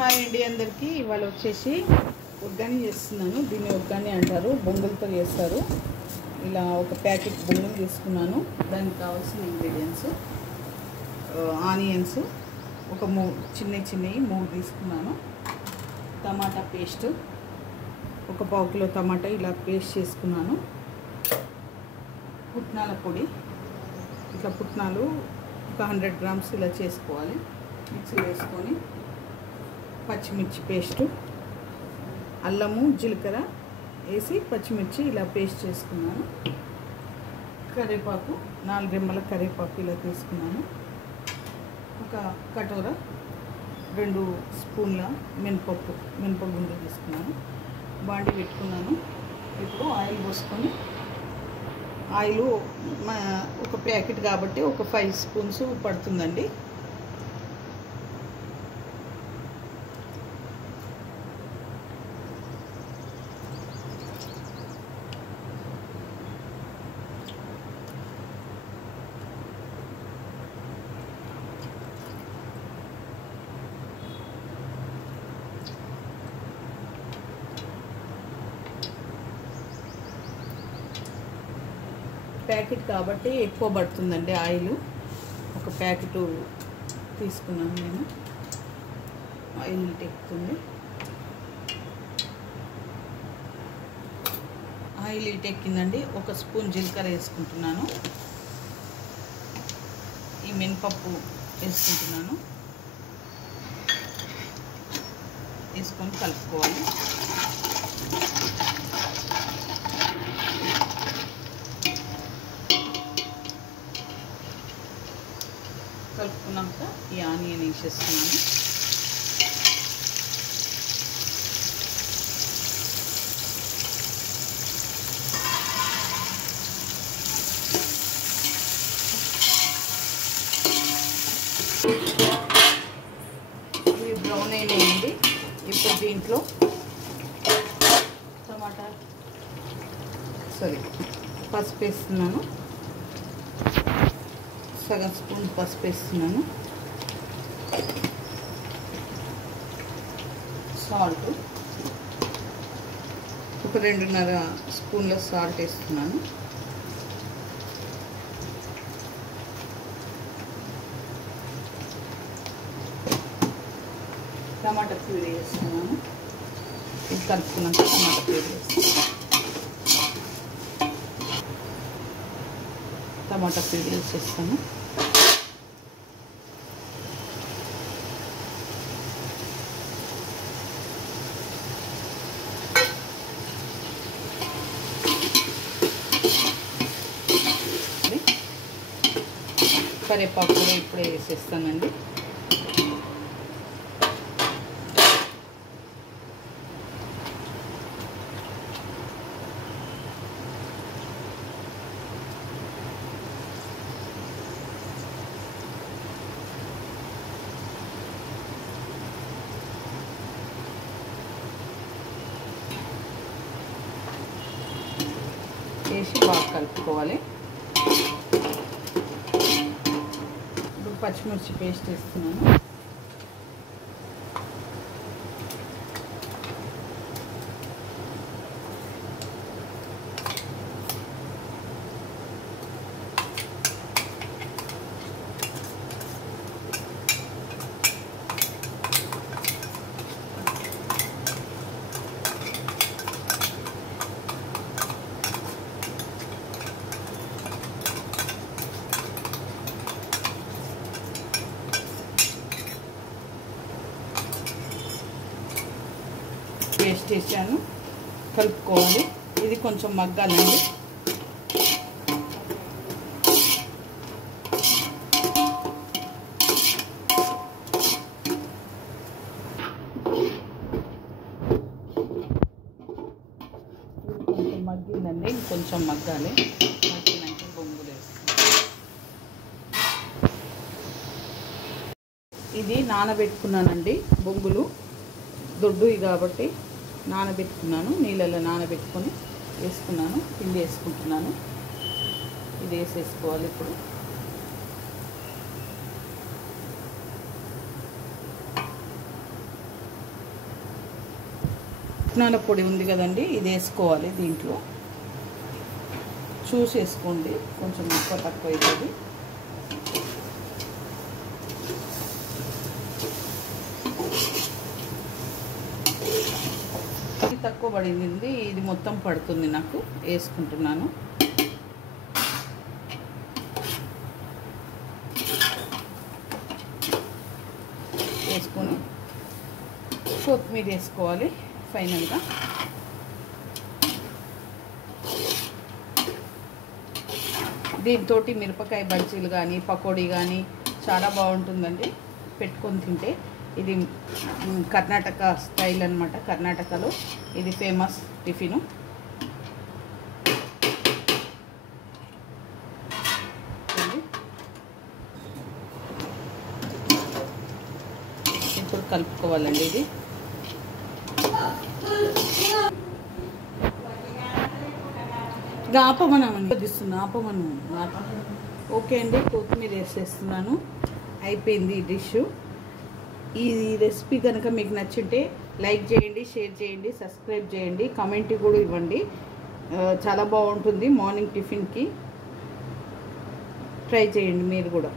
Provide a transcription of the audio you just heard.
Hi అండి అందరికీ. ఇవాళ వచ్చేసి ఒగ్గాని చేస్తున్నాను. దీన్ని ఒగ్గాని అంటారు, బొంగులతో చేస్తారు. ఇలా ఒక ప్యాకెట్ బొంగులు తీసుకున్నాను. దానికి కావాల్సిన ఇంగ్రీడియంట్స్ ఆనియన్స్ ఒక చిన్నవి 3 తీసుకున్నాను. టమాటా పేస్ట్ ఒక 1/4 కిలో టమాటా ఇలా పేస్ట్ చేసుకున్నాను. పుట్నాల పొడి, ఇట్లా పుట్నాలు ఒక 100 గ్రామ్స్ ఇలా చేసుకోవాలి. మిక్సీ వేసుకొని పచ్చిమిర్చి పేస్టు, అల్లము జీలకర్ర వేసి పచ్చిమిర్చి ఇలా పేస్ట్ చేసుకున్నాను. కరివేపాకు 4 రెమ్మల కరివేపాకు ఇలా తీసుకున్నాను. ఒక కటోర 2 స్పూన్ల మినపప్పు గుండె తీసుకున్నాను. బాండి పెట్టుకున్నాను. ఇప్పుడు ఆయిల్ పోసుకొని, ఆయిల్ ఒక ప్యాకెట్ కాబట్టి ఒక 5 స్పూన్స్ పడుతుందండి. ప్యాకెట్ కాబట్టి ఎక్కువ పడుతుందండి ఆయిల్. ఒక ప్యాకెట్ తీసుకున్నాను నేను. ఆయిల్ ఎక్కుతుంది. ఆయిల్ ఎక్కిందండి. 1 స్పూన్ జీలకర్ర వేసుకుంటున్నాను. ఈ మినపప్పు వేసుకుంటున్నాను. వేసుకొని కలుపుకోవాలి. కలుపుకున్నాక ఈ ఆనియన్ వేసేస్తున్నాను. ఇవి బ్రౌన్ అయినాయండి. ఇప్పుడు దీంట్లో పసుపు వేస్తున్నాను. సగం స్పూన్ పసుపు వేస్తున్నాను. సాల్ట్ ఒక 2.5 స్పూన్ల సాల్ట్ వేస్తున్నాను. టమాటా ప్యూరీ వేస్తున్నాను. ఇది కలుపుకున్నాక టమాటా ప్యూరీ వేస్తున్నాను. టమాటా ప్యూరీ వేసేస్తాను. కరివేపాకు కూడా ఇప్పుడే వేసేస్తానండి. వేసి బాగా కలుపుకోవాలి. ఇప్పుడు పచ్చిమిర్చి పేస్ట్ వేస్తున్నాను. పేస్ట్ చేశాను. కలుపుకోవాలి. ఇది కొంచెం మగ్గాలండి. కొంచెం మగ్గిందండి. ఇంకొంచెం మగ్గాలి. మగ్గినాక బొంగులు వేస్తాను. ఇది నానబెట్టుకున్నానండి. బొంగులు దొడ్డువి కాబట్టి నానబెట్టుకున్నాను. నీళ్ళలో నానబెట్టుకొని వేసుకున్నాను. పిండి వేసుకుంటున్నాను. ఇది వేసేసుకోవాలి. ఇప్పుడు పుట్నాల పొడి ఉంది కదండి, ఇది వేసుకోవాలి. దీంట్లో చూసి వేసుకోండి, కొంచెం ఎక్కువ తక్కువ అవుతుంది. ఇది తక్కువ పడింది, ఇది మొత్తం పడుతుంది నాకు. వేసుకుంటున్నాను. వేసుకొని కొత్తిమీర వేసుకోవాలి ఫైనల్గా. దీంతో మిరపకాయ బజ్జీలు కానీ పకోడీ కానీ చాలా బాగుంటుందండి, పెట్టుకొని తింటే. ఇది కర్ణాటక స్టైల్ అన్నమాట. కర్ణాటకలో ఇది ఫేమస్ టిఫిను. ఇప్పుడు కలుపుకోవాలండి. ఇది ఆపమనమని వదిస్తున్నా, ఆపమను. ఓకే అండి, కొత్తిమీర వేసేస్తున్నాను. అయిపోయింది ఈ డిష్. ఈ రెసిపీ కనుక మీకు నచ్చింటే లైక్ చేయండి, షేర్ చేయండి, సబ్స్క్రైబ్ చేయండి, కామెంట్ కూడా ఇవ్వండి. చాలా బాగుంటుంది మార్నింగ్ టిఫిన్కి. ట్రై చేయండి మీరు కూడా.